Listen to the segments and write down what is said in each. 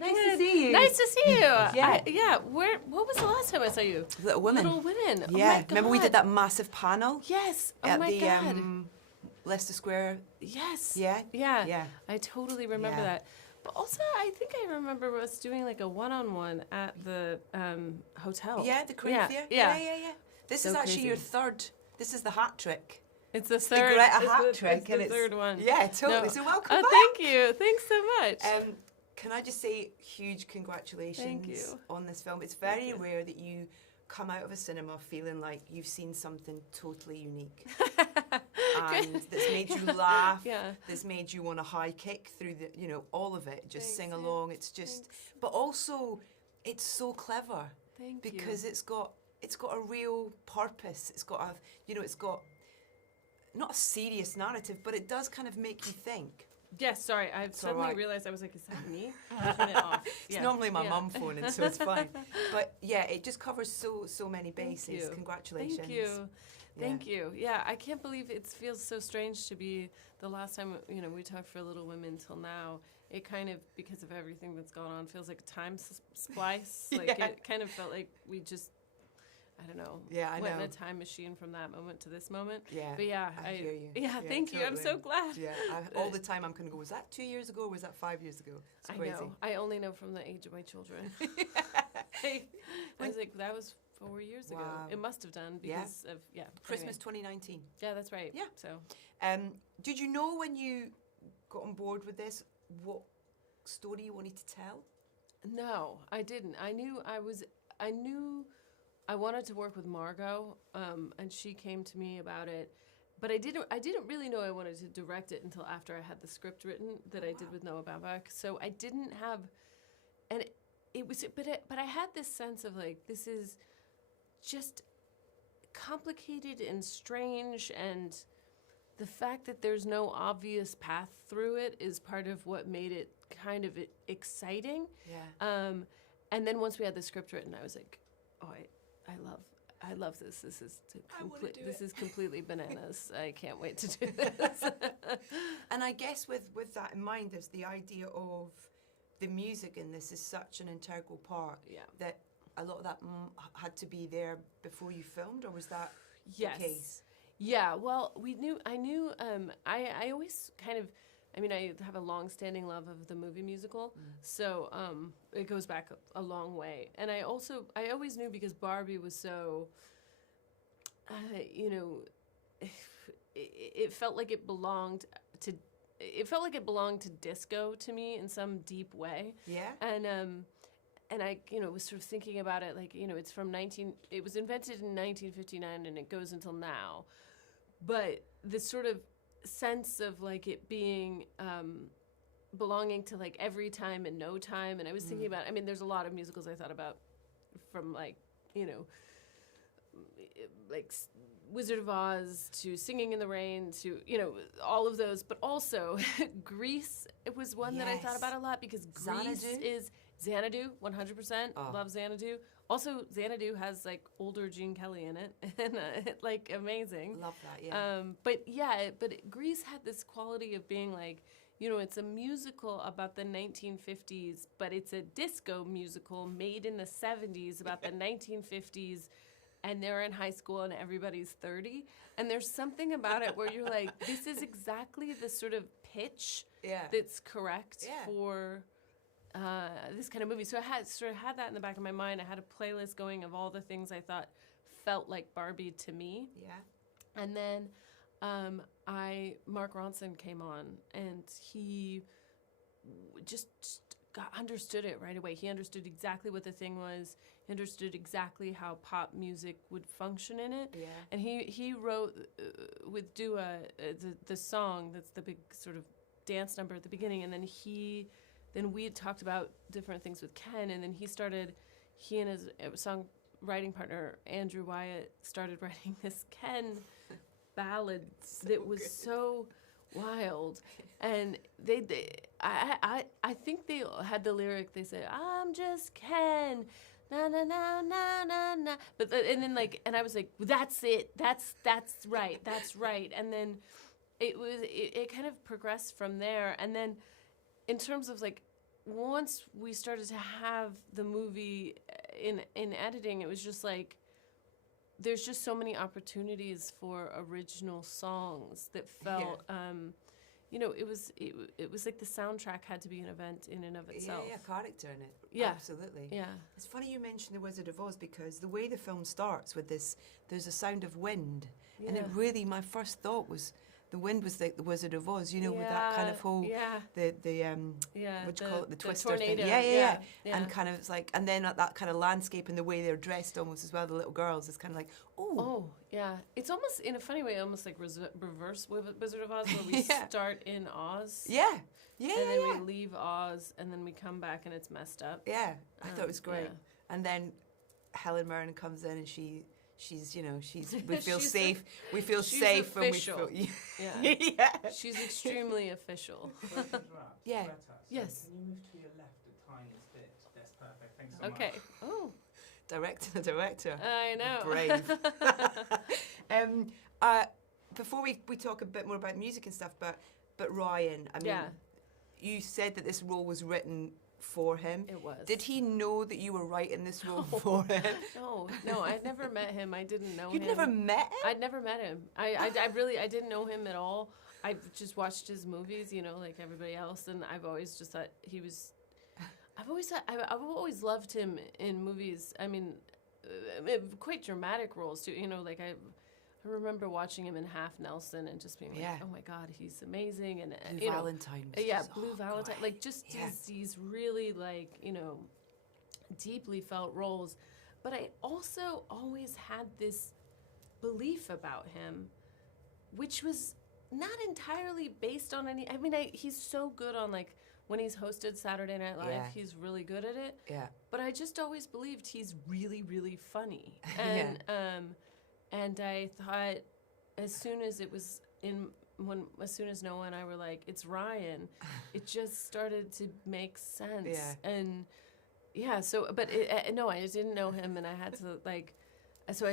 Nice to see you. Nice to see you. Yeah. What was the last time I saw you? Little Women. Little Women. Oh Yeah. my God. Remember we did that massive panel? Yes. Oh at my the, God. Leicester Square. Yes. Yeah. Yeah. Yeah. I totally remember that. But also, I think I remember us doing like a one-on-one at the hotel. Yeah, the Queen Theatre. Yeah. This So is actually crazy. your third. This is the hat trick. It's the The third. Greta hat It's trick. the third one. Yeah, totally. No. So welcome back. Thank you. Thanks so much. Can I just say huge congratulations Thank you. on this film. It's very rare that you come out of a cinema feeling like you've seen something totally unique. And that's made you laugh, that's made you want to high kick through the, all of it, just sing along. It's just, but also it's so clever because it's got a real purpose. It's got it's got not a serious narrative, but it does kind of make you think. Yes, sorry. I suddenly realised I was like, is that me? Turn it off. It's normally my mum phoning, so it's fine. But yeah, it just covers so many bases. Thank you. Congratulations. Thank you. Thank you. Yeah, I can't believe it feels so strange to be the last time, we talked for Little Women till now. It kind of, because of everything that's gone on, feels like a time splice. Like it kind of felt like we just, I don't know. Yeah, I went know. in a time machine from that moment to this moment. Yeah. But yeah, I hear you. Yeah, thank you. I'm so glad. Yeah. All the time I'm going to go, was that 2 years ago or was that 5 years ago? It's crazy. I know. I only know from the age of my children. I was like, that was 4 years ago. It must have done because of, Christmas anyway. 2019. Yeah, that's right. Yeah. So. Did you know when you got on board with this what story you wanted to tell? No, I didn't. I knew I wanted to work with Margot, and she came to me about it. But I didn't really know I wanted to direct it until after I had the script written that I did with Noah Baumbach. So I didn't have, and it was, but I had this sense of like, this is just complicated and strange, and the fact that there's no obvious path through it is part of what made it kind of exciting. Yeah. And then once we had the script written, I was like, oh, I love this. This is completely bananas. I can't wait to do this. And I guess with that in mind, there's the idea of the music in this is such an integral part that a lot of that had to be there before you filmed, or was that the case? Yeah, well, I knew, I always kind of, I have a long-standing love of the movie musical, so it goes back a long way. And I always knew because Barbie was so, it felt like it belonged to disco to me in some deep way. Yeah. And I, was sort of thinking about it like, it was invented in 1959 and it goes until now. But this sort of sense of like it being belonging to like every time and no time. And I was thinking about, there's a lot of musicals I thought about from like, like Wizard of Oz to Singing in the Rain to, all of those. But also Grease, it was one that I thought about a lot because Grease is Xanadu, 100%. Love Xanadu. Also, Xanadu has like older Gene Kelly in it, and like amazing. Love that, yeah. But Grease had this quality of being like, it's a musical about the 1950s, but it's a disco musical made in the 70s about the 1950s, and they're in high school and everybody's 30, and there's something about it where you're like, this is exactly the sort of pitch that's correct for. This kind of movie. So I had that in the back of my mind. I had a playlist going of all the things I thought felt like Barbie to me. Yeah. And then Mark Ronson came on, and he just understood it right away. He understood exactly what the thing was. He understood exactly how pop music would function in it. Yeah. And he wrote with Dua the song that's the big sort of dance number at the beginning, and then we had talked about different things with Ken, and then he and his songwriting partner, Andrew Wyatt, started writing this Ken ballad that was so wild. And I think they had the lyric, they said, I'm just Ken, na na na na na na. But and I was like, that's it, that's right. And then it kind of progressed from there. And then in terms of like once we started to have the movie in editing, it was just like, there's just so many opportunities for original songs that felt, it was like the soundtrack had to be an event in and of itself. Yeah, character in it. Yeah. Absolutely. Yeah. It's funny you mentioned The Wizard of Oz, because the way the film starts with this, there's a sound of wind. Yeah. And it really, my first thought was, the wind was like the Wizard of Oz, with that kind of whole, what do you call it, the twister tornado. thing. Yeah. And kind of, it's like, and then that kind of landscape and the way they're dressed almost as well, the little girls, is kind of like, oh, yeah. It's almost, in a funny way, almost like reverse Wizard of Oz, where we start in Oz. Yeah. And then we leave Oz, and then we come back and it's messed up. Yeah, I thought it was great. Yeah. And then Helen Mirren comes in and she's we feel safe. We feel safe official. When we feel yeah. She's extremely official. Yeah. Greta, yes. Can you move to your left a tiny bit? That's perfect. Thanks so much. Okay. Oh. Director. I know. Brave. Before we talk a bit more about music and stuff, but Ryan, I mean, you said that this role was written for him. It was. Did he know that you were writing this role for him? No, I'd never met him. I didn't know him. You'd never met him? I'd never met him. I didn't know him at all. I just watched his movies, like everybody else, and I've always just thought he was. I've always loved him in movies. I mean, quite dramatic roles too. I remember watching him in Half Nelson and just being like, oh my God, he's amazing. And Blue Valentine. Blue Valentine. God. Like just these really deeply felt roles. But I also always had this belief about him, which was not entirely based on any. I mean, he's so good on when he's hosted Saturday Night Live, he's really good at it. Yeah. But I just always believed he's really, really funny. And and I thought, as soon as Noah and I were like, it's Ryan, it just started to make sense. Yeah. And but I just didn't know him, and I had to so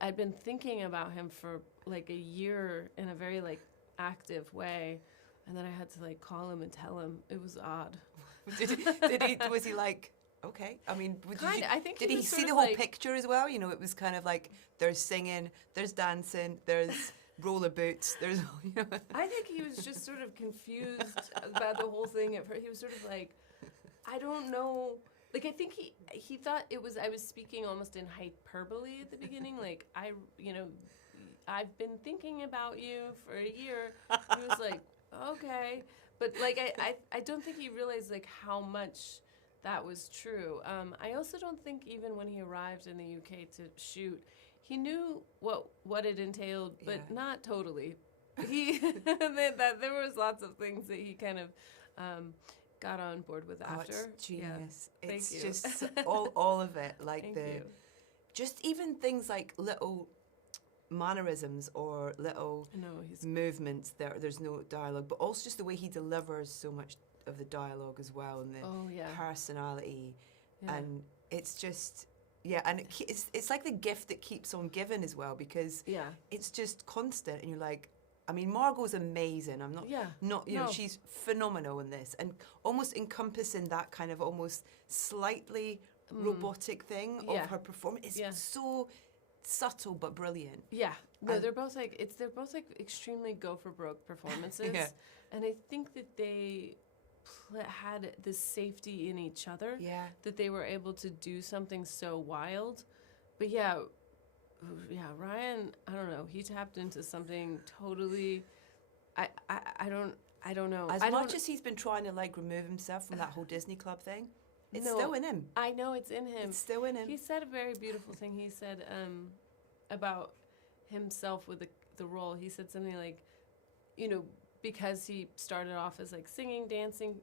I'd been thinking about him for a year in a very active way, and then I had to call him and tell him. It was odd. Was he like, okay? I mean, did he see the whole picture as well? It was kind of like there's singing, there's dancing, there's roller boots, there's. I think he was just sort of confused about the whole thing. At first, he was sort of like, I don't know. I think he thought I was speaking almost in hyperbole at the beginning. I've been thinking about you for a year. He was like, okay, but I don't think he realized how much that was true. I also don't think even when he arrived in the UK to shoot, he knew what it entailed, but not totally. That there was lots of things that he kind of got on board with after. It's genius. Yeah. It's Thank you. just all of it, Thank you. Just even things like little mannerisms or little movements. There's no dialogue, but also just the way he delivers so much of the dialogue as well, and the personality, and it's just and it's like the gift that keeps on giving as well, because it's just constant, and you're like, I mean, Margot's amazing. I'm not she's phenomenal in this, and almost encompassing that kind of almost slightly robotic thing of her performance. It's so subtle but brilliant. Yeah. No, they're both extremely go for broke performances. And I think that they had this safety in each other. Yeah. That they were able to do something so wild. But Ryan, I don't know, he tapped into something totally I don't know. As much as he's been trying to remove himself from that whole Disney Club thing, it's still in him. I know it's in him. It's still in him. He said a very beautiful thing. He said about himself with the role. He said something like, because he started off as singing, dancing,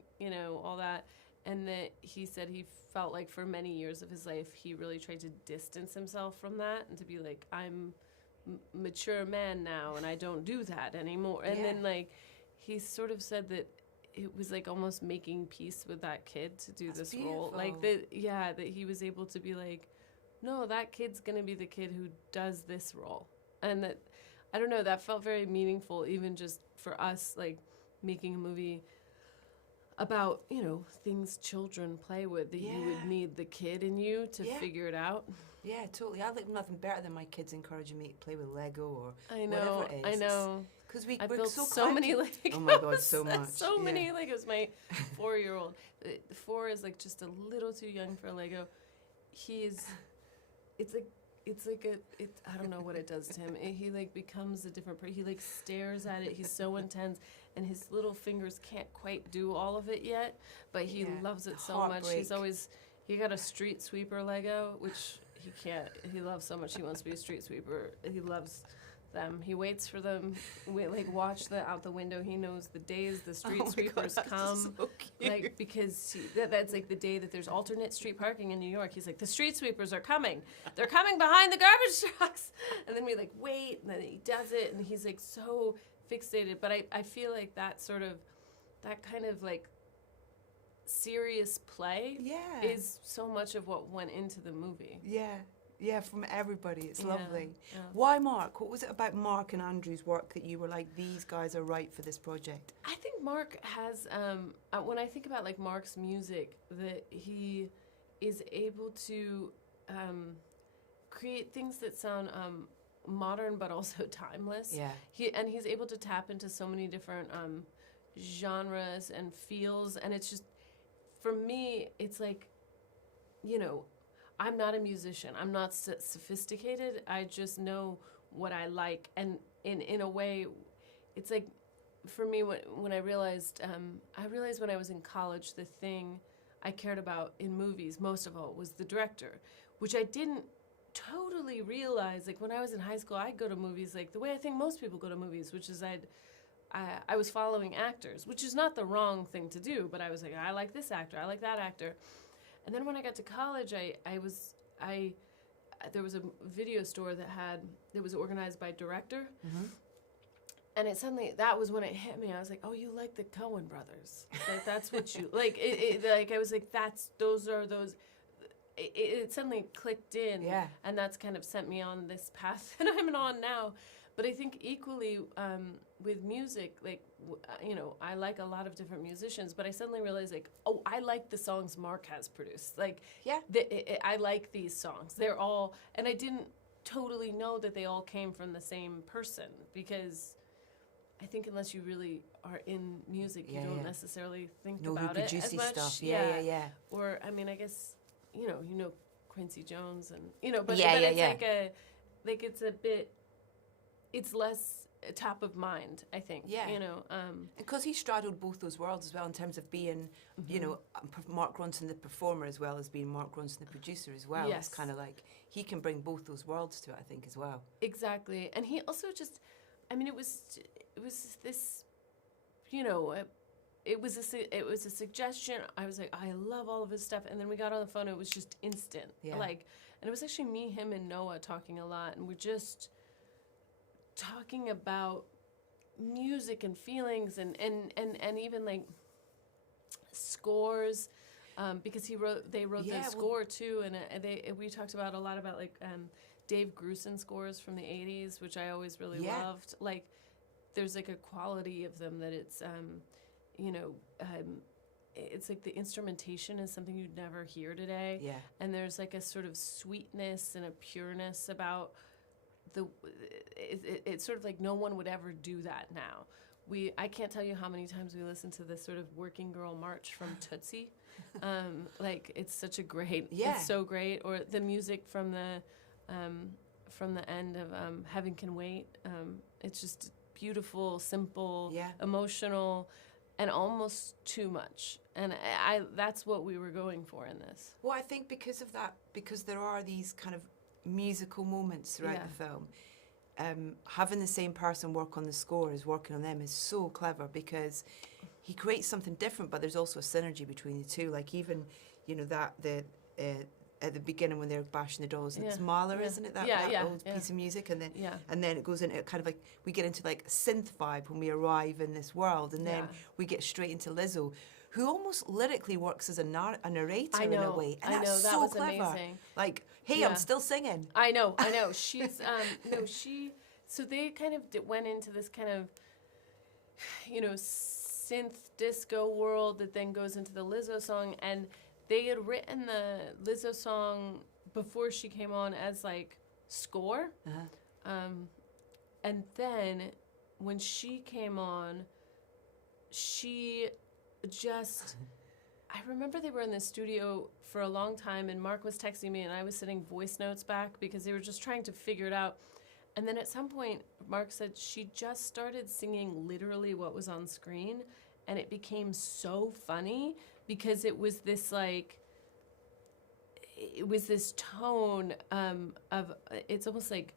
all that, and that he said he felt like for many years of his life he really tried to distance himself from that and to be like, I'm mature man now and I don't do that anymore. And then he sort of said that it was almost making peace with that kid to do this role. That he was able to be like, no, that kid's gonna be the kid who does this role. And that, I don't know, that felt very meaningful, even just for us, making a movie about, you know, things children play with that you would need the kid in you to figure it out. Yeah, totally. I like nothing better than my kids encouraging me to play with Lego or whatever it is. I know. Because I we're built so many Legos. Oh my God, so much. So many Legos. My 4-year-old, 4 is like just a little too young for Lego. I don't know what it does to him. He like becomes a different person. He like stares at it. He's so intense, and his little fingers can't quite do all of it yet. But he loves it so much. He got a street sweeper Lego, which he can't. He loves so much. He wants to be a street sweeper. He loves them. He waits for them. We like watch out the window. He knows the days the street sweepers come. So cute. Like because that's like the day that there's alternate street parking in New York. He's like, the street sweepers are coming. They're coming behind the garbage trucks. And then we like wait, and then he does it, and he's like so fixated. But I feel like that kind of like serious play is so much of what went into the movie. Yeah, from everybody. It's lovely. Yeah. Why Mark? What was it about Mark and Andrew's work that you were like, these guys are right for this project? I think Mark has, when I think about like Mark's music, that he is able to create things that sound modern but also timeless. Yeah. He's able to tap into so many different genres and feels, and it's just, for me, it's like, you know, I'm not a musician. I'm not sophisticated. I just know what I like. And in a way, it's like, for me, when I realized when I was in college, the thing I cared about in movies, most of all, was the director, which I didn't totally realize. Like, when I was in high school, I'd go to movies like the way I think most people go to movies, which is I was following actors, which is not the wrong thing to do, but I was like, I like this actor, I like that actor. And then when I got to college, there was a video store that was organized by director, and that was when it hit me. I was like, oh, you like the Coen brothers? Like, that's what you like. Like I was like, those. It suddenly clicked in, and that's kind of sent me on this path that I'm on now. But I think equally with music, like, you know, I like a lot of different musicians, but I suddenly realized, like, oh, I like the songs Mark has produced. Like, I like these songs. They're all, and I didn't totally know that they all came from the same person, because I think unless you really are in music, you don't necessarily think about it as much. Stuff. Or, I mean, I guess, you know Quincy Jones and, you know, but it's a bit, it's less top of mind, I think. You know, because he straddled both those worlds as well, in terms of being, you know, Mark Ronson the performer as well as being Mark Ronson the producer as well. Yes. It's kind of like he can bring both those worlds to it, I think, as well. Exactly, and he also just, I mean, it was this, you know, it was a suggestion. I was like, I love all of his stuff, and then we got on the phone. It was just instant, like, and it was actually me, him, and Noah talking a lot, and we're just talking about music and feelings and even like scores, because they wrote the score too, and we talked about a lot about like Dave Grusin scores from the 80s, which I always really loved. Like, there's like a quality of them that it's you know, it's like the instrumentation is something you'd never hear today, and there's like a sort of sweetness and a pureness about it's sort of like no one would ever do that now. I can't tell you how many times we listen to this sort of working girl march from Tootsie. Like, it's such a great, it's so great. Or the music from the end of Heaven Can Wait. It's just beautiful, simple, emotional, and almost too much. And that's what we were going for in this. Well, I think because of that, because there are these kind of musical moments throughout the film, having the same person work on the score as working on them is so clever, because he creates something different, but there's also a synergy between the two. Like, even, you know, that at the beginning when they're bashing the dolls, it's Mahler, isn't it? That old piece of music, and then it goes into kind of like, we get into like a synth vibe when we arrive in this world, and then we get straight into Lizzo, who almost lyrically works as a narrator in a way, and that's that so was clever. Amazing. Like, hey, I'm still singing. I know. She's so they kind of went into this kind of, you know, synth disco world that then goes into the Lizzo song. And they had written the Lizzo song before she came on as like score. And then when she came on, she just... I remember they were in the studio for a long time, and Mark was texting me, and I was sending voice notes back because they were just trying to figure it out. And then at some point, Mark said she just started singing literally what was on screen, and it became so funny because it was this like... It was this tone of... It's almost like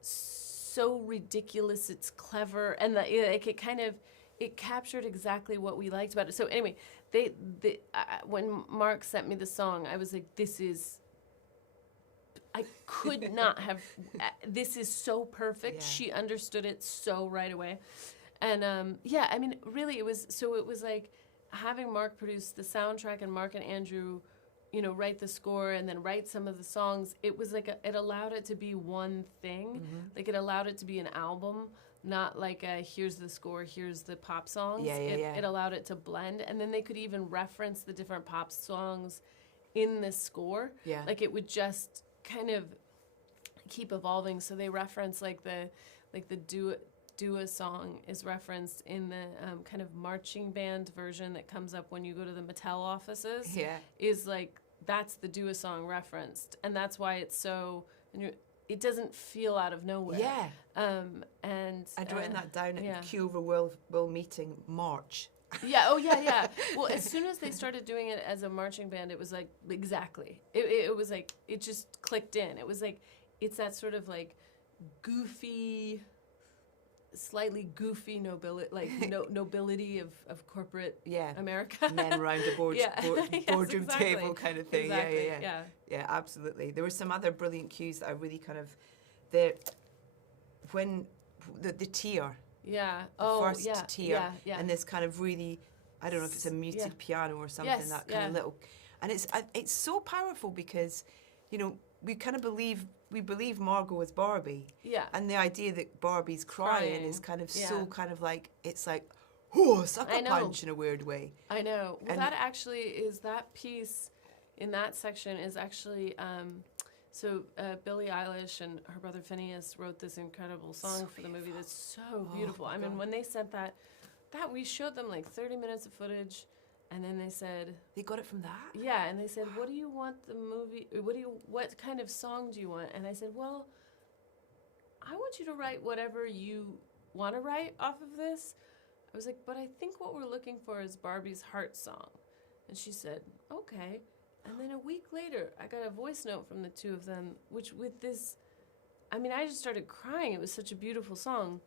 so ridiculous, it's clever, and like it kind of... It captured exactly what we liked about it. So anyway, when Mark sent me the song, I was like, this is... I could not have... This is so perfect. Yeah. She understood it so right away. And yeah, I mean, really, it was like having Mark produce the soundtrack and Mark and Andrew, you know, write the score and then write some of the songs. It was like it allowed it to be one thing. Like it allowed it to be an album. Not like here's the score, here's the pop songs. It allowed it to blend. And then they could even reference the different pop songs in the score. Yeah. Like it would just kind of keep evolving. So they reference like the Dua song is referenced in the kind of marching band version that comes up when you go to the Mattel offices. Yeah. Is like, that's the Dua song referenced. And that's why it's so... It doesn't feel out of nowhere. Yeah. And I'd written that down at the Q over Will meeting, March. Yeah, oh yeah, yeah. Well, as soon as they started doing it as a marching band, it was like, exactly. It was like, it just clicked in. It was like, it's that sort of like goofy, slightly goofy nobility, like nobility of corporate America. Men around a boardroom table kind of thing. Exactly. Yeah, absolutely. There were some other brilliant cues that I really kind of... When the tear. Yeah. First tear. Yeah. And this kind of really, I don't know if it's a muted piano or something, that kind of little... And it's so powerful because, you know, we believe Margot is Barbie. Yeah. And the idea that Barbie's crying is kind of so kind of like, it's like, oh, sucker punch in a weird way. I know. Well, that actually is, that piece in that section is actually, Billie Eilish and her brother Phineas wrote this incredible song for the movie that's so beautiful. I mean, when they sent that we showed them like 30 minutes of footage. And then they said... They got it from that? Yeah, and they said, what do you want the movie... What kind of song do you want? And I said, well, I want you to write whatever you want to write off of this. I was like, but I think what we're looking for is Barbie's heart song. And she said, okay. And then a week later, I got a voice note from the two of them, which with this... I mean, I just started crying. It was such a beautiful song.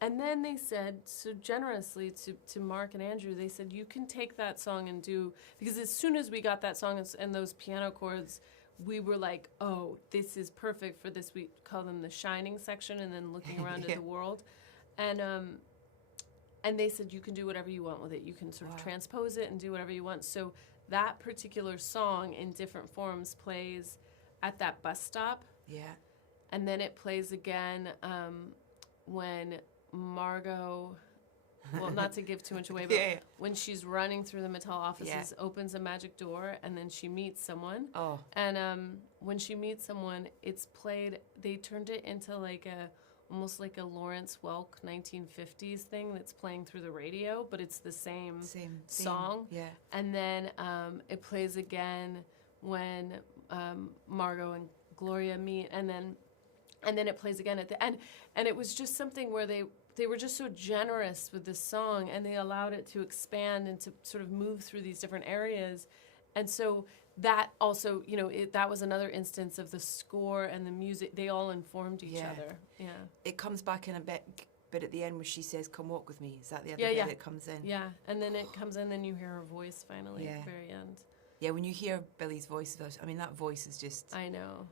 And then they said, so generously to Mark and Andrew, they said, you can take that song and do... Because as soon as we got that song and those piano chords, we were like, oh, this is perfect for this. We call them the shining section, and then looking around at the world. And they said, you can do whatever you want with it. You can sort of transpose it and do whatever you want. So that particular song in different forms plays at that bus stop. Yeah. And then it plays again when... Margot, well, not to give too much away, but when she's running through the Mattel offices, opens a magic door, and then she meets someone. Oh. And when she meets someone, it's played, they turned it into like almost like a Lawrence Welk 1950s thing that's playing through the radio, but it's the same song. Yeah. And then it plays again when Margot and Gloria meet, and then it plays again at the end. And it was just something where they were just so generous with this song, and they allowed it to expand and to sort of move through these different areas. And so that also, you know, that was another instance of the score and the music. They all informed each other. Yeah. It comes back in a bit at the end where she says, come walk with me. Is that the other bit that comes in? Yeah. And then it comes in, then you hear her voice finally at the very end. Yeah, when you hear Billie's voice, I mean, that voice is just... I know.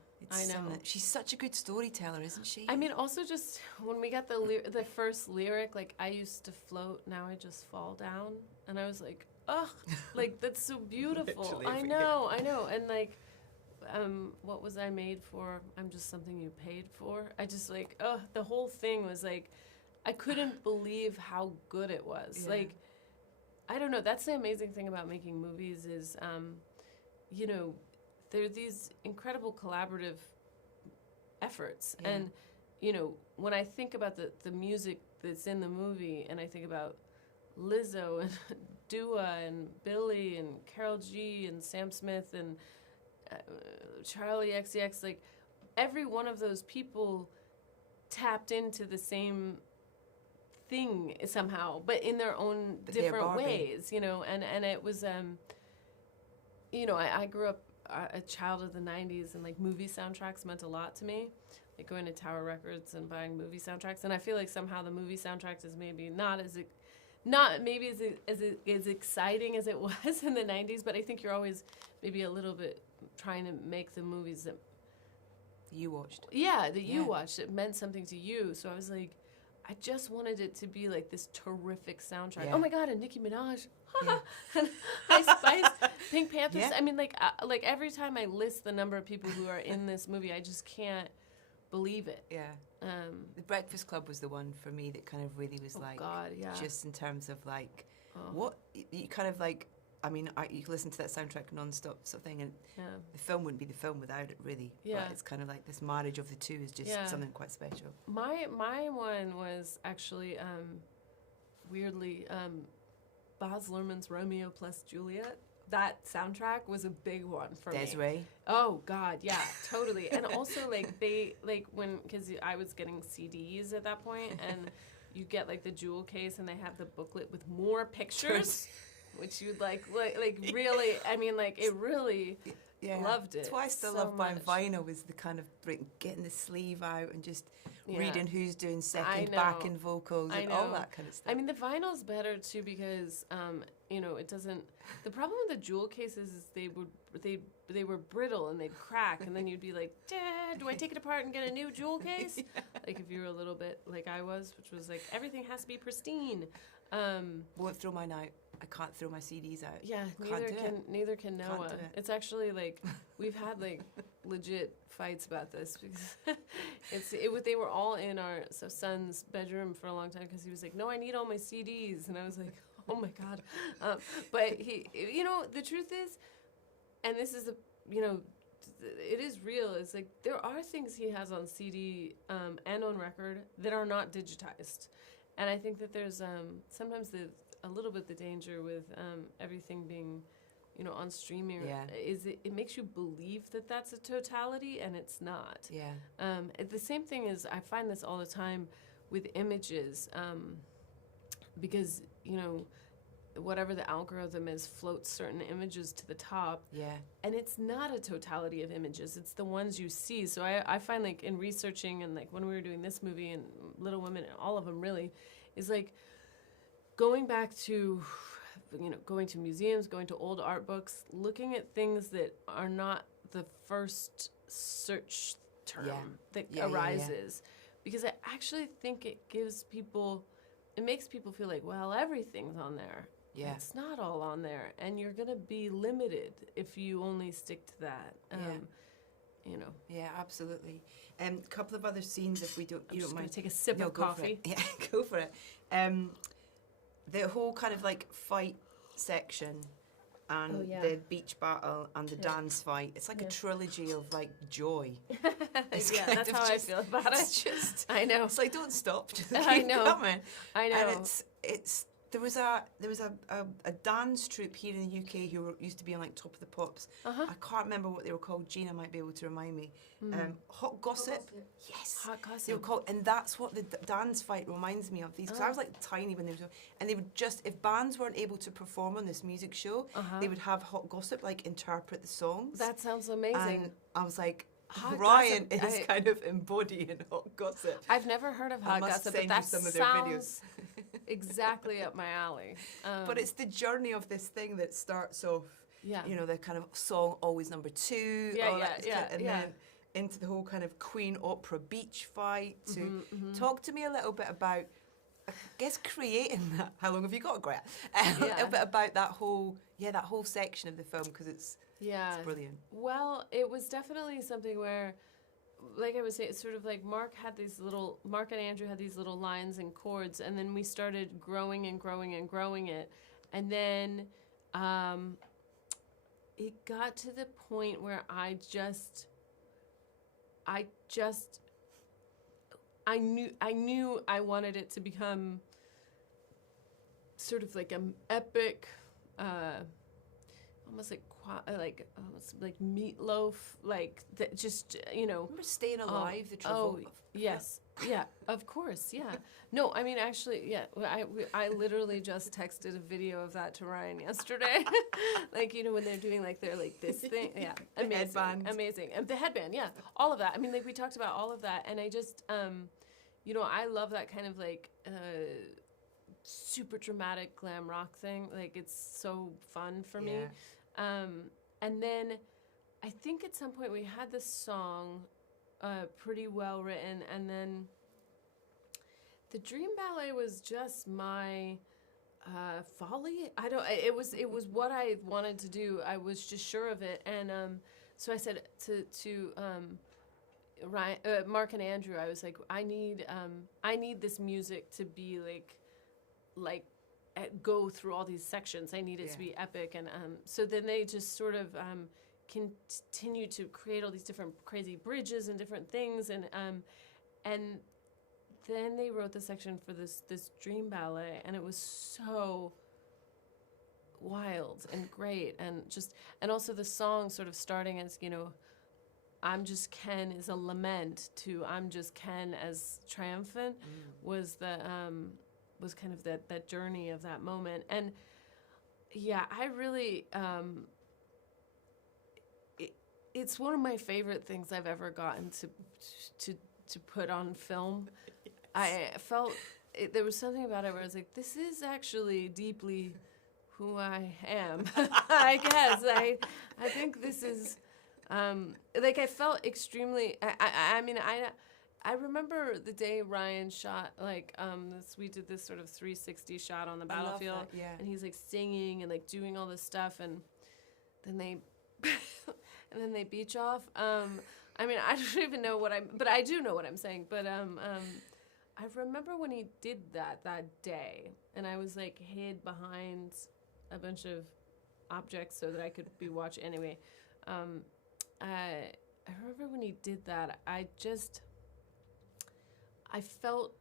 She's such a good storyteller, isn't she? I mean, also just when we got the first lyric, like, I used to float, now I just fall down. And I was like, ugh, like, that's so beautiful. I know. And, like, what was I made for? I'm just something you paid for. I just, like, the whole thing was, like, I couldn't believe how good it was. Yeah. Like, I don't know. That's the amazing thing about making movies is, you know, there are these incredible collaborative efforts. Yeah. And, you know, when I think about the music that's in the movie, and I think about Lizzo and Dua and Billie and Karol G and Sam Smith and Charlie XCX, like, every one of those people tapped into the same thing somehow, but in their own different ways, you know, and it was, you know, I grew up a child of the 90s, and like movie soundtracks meant a lot to me, like going to Tower Records and buying movie soundtracks, and I feel like somehow the movie soundtracks is maybe not as exciting as it was in the 90s, but I think you're always maybe a little bit trying to make the movies that you watched. Yeah, that you watched. It meant something to you. So I was like, I just wanted it to be like this terrific soundtrack. Yeah. Oh my God, and Nicki Minaj. Yeah. Ice Spice, Pink Panthers. Yeah. I mean, like every time I list the number of people who are in this movie, I just can't believe it. Yeah. The Breakfast Club was the one for me that kind of really was just in terms of like, what you kind of like, I mean, you can listen to that soundtrack non-stop sort of thing, and the film wouldn't be the film without it, really. Yeah. But it's kind of like this marriage of the two is just something quite special. My one was actually, weirdly, Baz Luhrmann's Romeo plus Juliet. That soundtrack was a big one for me. Desiree. Oh God, yeah, totally. And also because I was getting CDs at that point, and you get like the jewel case, and they have the booklet with more pictures. Which you'd like really, I mean, like, it really loved it. That's why I still love buying vinyl, is the kind of getting the sleeve out and just reading who's doing second backing vocals and all that kind of stuff. I mean, the vinyl's better too because, you know, it doesn't. The problem with the jewel cases is they were brittle and they'd crack, and then you'd be like, Dad, do I take it apart and get a new jewel case? Like if you were a little bit like I was, which was like everything has to be pristine. Won't throw mine out. I can't throw my CDs out. Yeah, neither can Noah. It's actually like we've had like legit fights about this because they were all in our son's bedroom for a long time because he was like, no, I need all my CDs, and I was like, oh my God. But he, you know, the truth is, and this is it is real. It's like there are things he has on CD and on record that are not digitized, and I think that there's sometimes a little bit the danger with everything being, you know, on streaming is it makes you believe that that's a totality, and it's not. Yeah. The same thing is, I find this all the time with images, because, you know, whatever the algorithm is floats certain images to the top. Yeah. And it's not a totality of images. It's the ones you see. So I find, like, in researching, and like when we were doing this movie and Little Women, and all of them really, is like going back to, you know, going to museums, going to old art books, looking at things that are not the first search term that arises. Because I actually think it makes people feel like, well, everything's on there. Yeah. It's not all on there. And you're going to be limited if you only stick to that. You know. Yeah, absolutely. A couple of other scenes, if you don't mind. I'm just going to take a sip of coffee. Yeah, go for it. The whole kind of like fight section and the beach battle and the dance fight. It's like a trilogy of like joy. That's how I feel about it. It's just, I know. It's like, don't stop. Just I keep know. coming. I know. And there was a dance troupe here in the UK who used to be on like Top of the Pops. I can't remember what they were called. Gina might be able to remind me. Hot Gossip. Yes. Hot Gossip. They were called, and that's what the dance fight reminds me of. These, because I was like tiny when they were, and they would just, if bands weren't able to perform on this music show, they would have Hot Gossip like interpret the songs. That sounds amazing. And I was Ryan is kind of embodying Hot Gossip. I've never heard of Hot Gossip, but that some of their videos. Exactly up my alley. But it's the journey of this thing that starts off, you know, the kind of song always number 2, and then into the whole kind of Queen Opera beach fight. Talk to me a little bit about, I guess, creating that. How long have you got, Greta? A little bit about that whole section of the film, because it's brilliant. Well, it was definitely something where, like I was saying, it's sort of like Mark and Andrew had these little lines and chords, and then we started growing and growing and growing it. And then it got to the point where I knew I wanted it to become sort of like an epic, almost like meatloaf, like that. Just Remember Staying Alive? The Travolta. Yes, yeah, of course, yeah. No, I mean actually, yeah. I literally just texted a video of that to Ryan yesterday. Like when they're doing like their like this thing, yeah, amazing, headband. amazing, and the headband, yeah, all of that. I mean, like we talked about all of that, and I just, I love that kind of like super dramatic glam rock thing. Like it's so fun for me. And then I think at some point we had this song pretty well written, and then the Dream Ballet was just my folly. It was what I wanted to do. I was just sure of it, and so I said to Ryan, Mark and Andrew, I was like, I need this music to be like go through all these sections. I need it to be epic, and so then they just sort of continue to create all these different crazy bridges and different things, and then they wrote the section for this Dream Ballet, and it was so wild and great, and also the song sort of starting as I'm Just Ken is a lament to I'm Just Ken as triumphant was kind of that journey of that moment. And yeah, I really it's one of my favorite things I've ever gotten to put on film. Yes. I felt there was something about it where I was like, this is actually deeply who I am. I guess I think this is like I felt extremely. I remember the day Ryan shot we did this sort of 360 shot on the battlefield, I love that, yeah. And he's like singing and like doing all this stuff, and then they they beach off. I don't even know but I do know what I'm saying. But I remember when he did that day, and I was like hid behind a bunch of objects so that I could be watched anyway. I remember when he did that, I felt,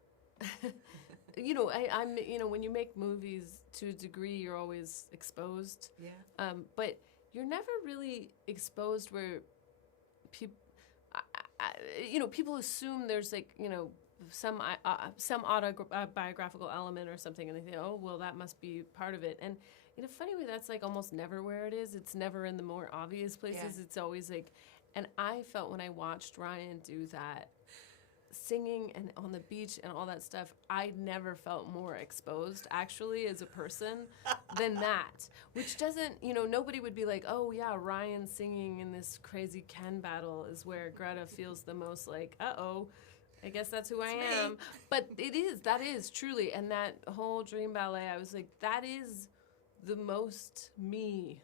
when you make movies to a degree, you're always exposed. Yeah. But you're never really exposed where people assume there's some autobiographical element or something, and they think, oh, well, that must be part of it. And in a funny way, that's almost never where it is. It's never in the more obvious places. Yeah. It's always and I felt when I watched Ryan do that, singing and on the beach and all that stuff, I never felt more exposed actually as a person than that, which doesn't, nobody would be like, oh yeah, Ryan singing in this crazy Ken battle is where Greta feels the most like, uh-oh, I guess that's who I am. But that is truly, and that whole Dream Ballet, I was like, that is the most me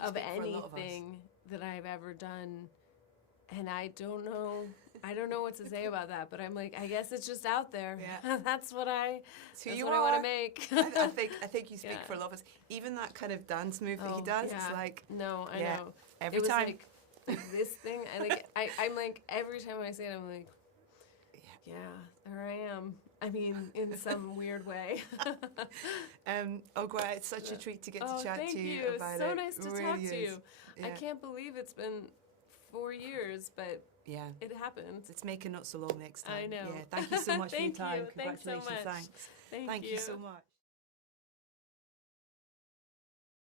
of anything that I've ever done. And I don't know what to say about that, but I'm like, I guess it's just out there. Yeah. That's what I want to make. I think you speak for a lot of us. Even that kind of dance move that he does, it's like, no, I know. Every time. Like this thing, I'm like, every time I say it, I'm like, yeah, there I am. I mean, in some weird way. Wyatt, it's such a treat to get to chat to you about it. So nice to talk to you. Yeah. I can't believe it's been 4 years, but it happens. Let's make it not so long next time. I know. Yeah, thank you so much for your time. You. Congratulations. Thanks so much. Thanks. Thank you so much.